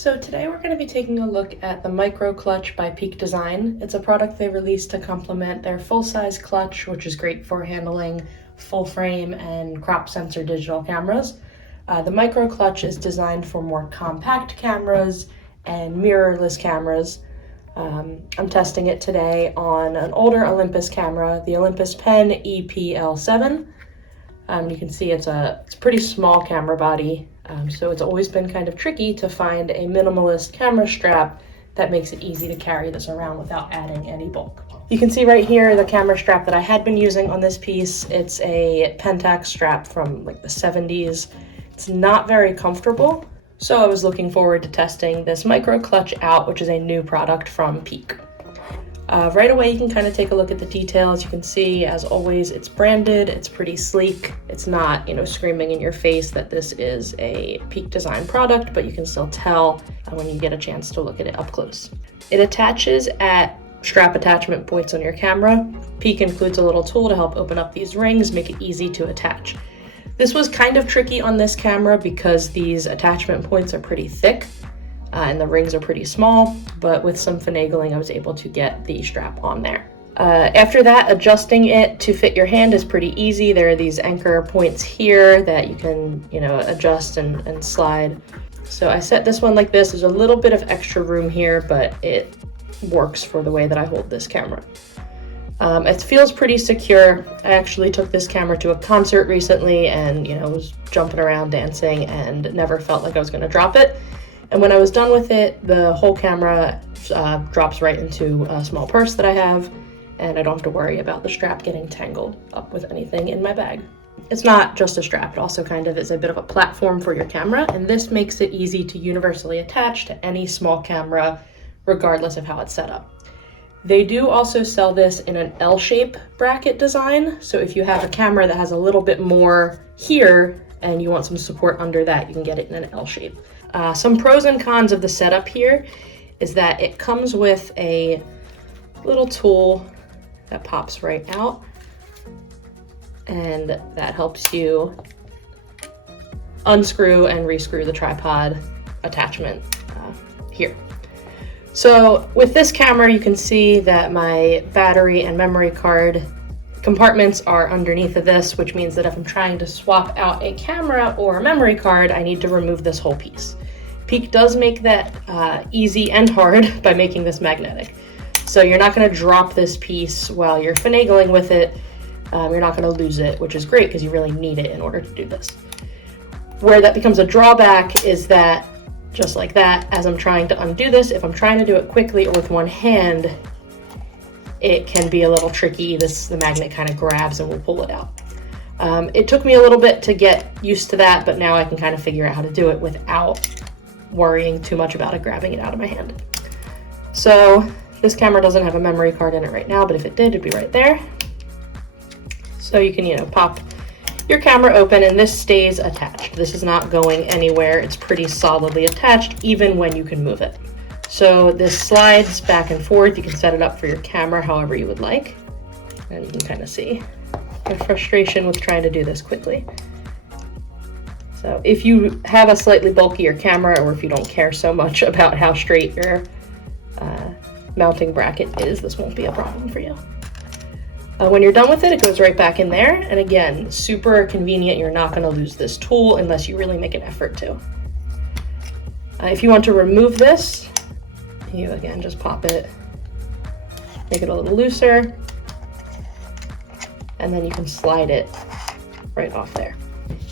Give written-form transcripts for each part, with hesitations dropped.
So today we're going to be taking a look at the Micro Clutch by Peak Design. It's a product they released to complement their full-size clutch, which is great for handling full frame and crop sensor digital cameras. The Micro Clutch is designed for more compact cameras and mirrorless cameras. I'm testing it today on an older Olympus camera, the Olympus Pen EPL7. You can see it's a pretty small camera body, so it's always been kind of tricky to find a minimalist camera strap that makes it easy to carry this around without adding any bulk. You can see right here the camera strap that I had been using on this piece. It's a Pentax strap from like the 70s. It's not very comfortable, so I was looking forward to testing this Micro Clutch out, which is a new product from Peak. Right away, you can kind of take a look at the details. You can see, as always, it's branded, it's pretty sleek. It's not, screaming in your face that this is a Peak Design product, but you can still tell when you get a chance to look at it up close. It attaches at strap attachment points on your camera. Peak includes a little tool to help open up these rings, make it easy to attach. This was kind of tricky on this camera because these attachment points are pretty thick. And the rings are pretty small, but with some finagling, I was able to get the strap on there. After that, adjusting it to fit your hand is pretty easy. There are these anchor points here that you can, adjust and slide. So I set this one like this. There's a little bit of extra room here, but it works for the way that I hold this camera. It feels pretty secure. I actually took this camera to a concert recently and, was jumping around dancing and never felt like I was going to drop it. And when I was done with it, the whole camera drops right into a small purse that I have, and I don't have to worry about the strap getting tangled up with anything in my bag. It's not just a strap, it also kind of is a bit of a platform for your camera, and this makes it easy to universally attach to any small camera, regardless of how it's set up. They do also sell this in an L-shape bracket design, so if you have a camera that has a little bit more here, and you want some support under that, you can get it in an L shape. Some pros and cons of the setup here is that it comes with a little tool that pops right out, and that helps you unscrew and rescrew the tripod attachment here. So with this camera, you can see that my battery and memory card compartments are underneath of this, which means that if I'm trying to swap out a camera or a memory card, I need to remove this whole piece. Peak does make that easy and hard by making this magnetic. So you're not going to drop this piece while you're finagling with it. You're not going to lose it, which is great because you really need it in order to do this. Where that becomes a drawback is that, just like that, as I'm trying to undo this, if I'm trying to do it quickly or with one hand, it can be a little tricky. The magnet kind of grabs and will pull it out. It took me a little bit to get used to that, but now I can kind of figure out how to do it without worrying too much about it grabbing it out of my hand. So this camera doesn't have a memory card in it right now, but if it did, it'd be right there. So you can, pop your camera open and this stays attached. This is not going anywhere. It's pretty solidly attached, even when you can move it. So this slides back and forth. You can set it up for your camera however you would like. And you can kind of see the frustration with trying to do this quickly. So if you have a slightly bulkier camera, or if you don't care so much about how straight your mounting bracket is, this won't be a problem for you. When you're done with it, it goes right back in there. And again, super convenient. You're not going to lose this tool unless you really make an effort to. If you want to remove this, you again just pop it, make it a little looser, and then you can slide it right off there.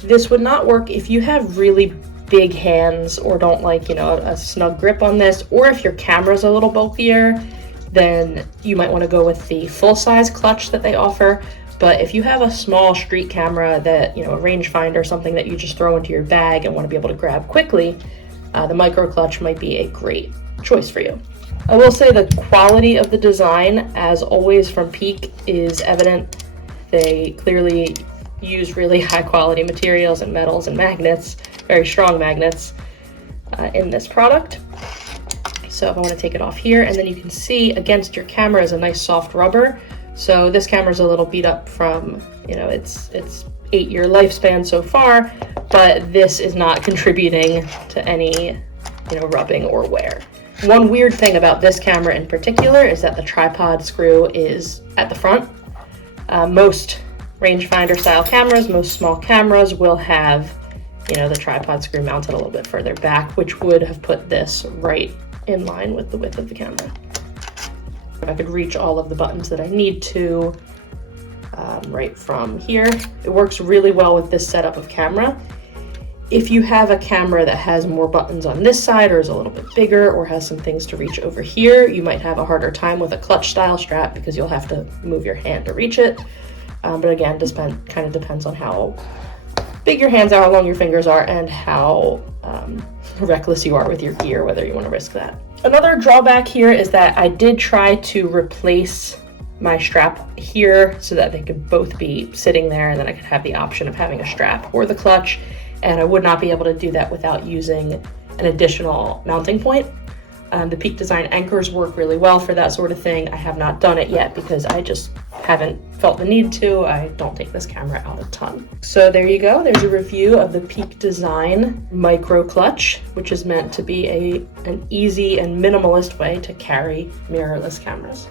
This would not work if you have really big hands or don't like, a snug grip on this, or if your camera's a little bulkier, then you might want to go with the full-size clutch that they offer. But if you have a small street camera that, a rangefinder, something that you just throw into your bag and want to be able to grab quickly, the Micro Clutch might be a great choice for you. I will say the quality of the design, as always from Peak, is evident. They clearly use really high quality materials and metals and magnets, very strong magnets, in this product. So if I want to take it off here, and then you can see against your camera is a nice soft rubber. So this camera's a little beat up from, its 8-year lifespan so far, but this is not contributing to any rubbing or wear. One weird thing about this camera in particular is that the tripod screw is at the front. Most rangefinder style cameras, most small cameras will have, the tripod screw mounted a little bit further back, which would have put this right in line with the width of the camera. If I could reach all of the buttons that I need to right from here. It works really well with this setup of camera. If you have a camera that has more buttons on this side or is a little bit bigger or has some things to reach over here, you might have a harder time with a clutch style strap because you'll have to move your hand to reach it. But again, kind of depends on how big your hands are, how long your fingers are, and how reckless you are with your gear, whether you want to risk that. Another drawback here is that I did try to replace my strap here so that they could both be sitting there, and then I could have the option of having a strap or the clutch, and I would not be able to do that without using an additional mounting point. The Peak Design anchors work really well for that sort of thing. I have not done it yet because I just haven't felt the need to. I don't take this camera out a ton. So there you go. There's a review of the Peak Design micro clutch, which is meant to be an easy and minimalist way to carry mirrorless cameras.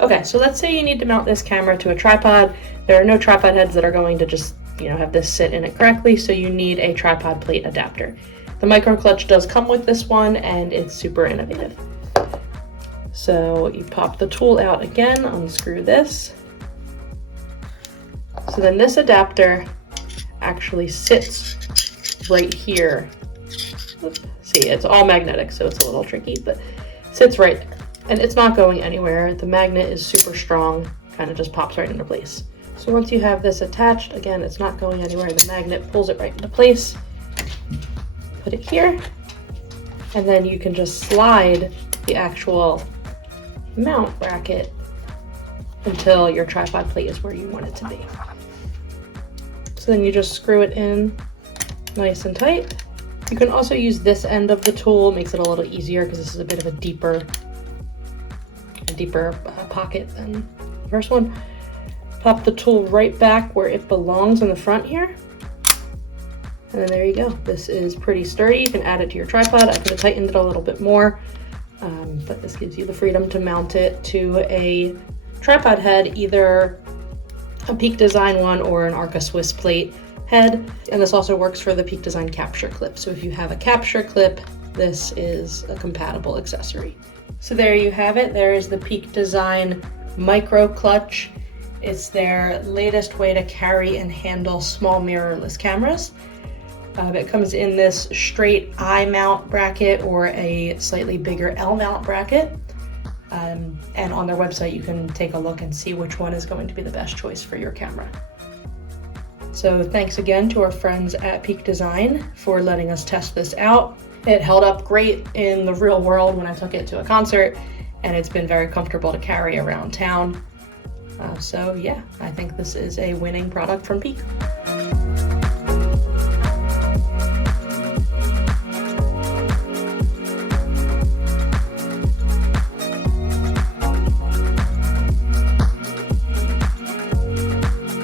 Okay, so let's say you need to mount this camera to a tripod. There are no tripod heads that are going to just, have this sit in it correctly, so you need a tripod plate adapter. The micro clutch does come with this one, and it's super innovative. So you pop the tool out again, unscrew this. So then this adapter actually sits right here. See, it's all magnetic, so it's a little tricky, but sits right there. And it's not going anywhere. The magnet is super strong, kind of just pops right into place. So once you have this attached, again, it's not going anywhere. The magnet pulls it right into place. Put it here, and then you can just slide the actual mount bracket until your tripod plate is where you want it to be. So then you just screw it in nice and tight. You can also use this end of the tool. It makes it a little easier because this is a bit of a deeper pocket than the first one. Pop the tool right back where it belongs in the front here. And then there you go. This is pretty sturdy. You can add it to your tripod. I could have tightened it a little bit more, but this gives you the freedom to mount it to a tripod head, either a Peak Design one or an Arca Swiss plate head. And this also works for the Peak Design capture clip. So if you have a capture clip, this is a compatible accessory. So there you have it. There is the Peak Design micro clutch. It's their latest way to carry and handle small mirrorless cameras. It comes in this straight I mount bracket or a slightly bigger L mount bracket. And on their website, you can take a look and see which one is going to be the best choice for your camera. So thanks again to our friends at Peak Design for letting us test this out. It held up great in the real world when I took it to a concert, and it's been very comfortable to carry around town. So yeah, I think this is a winning product from Peak.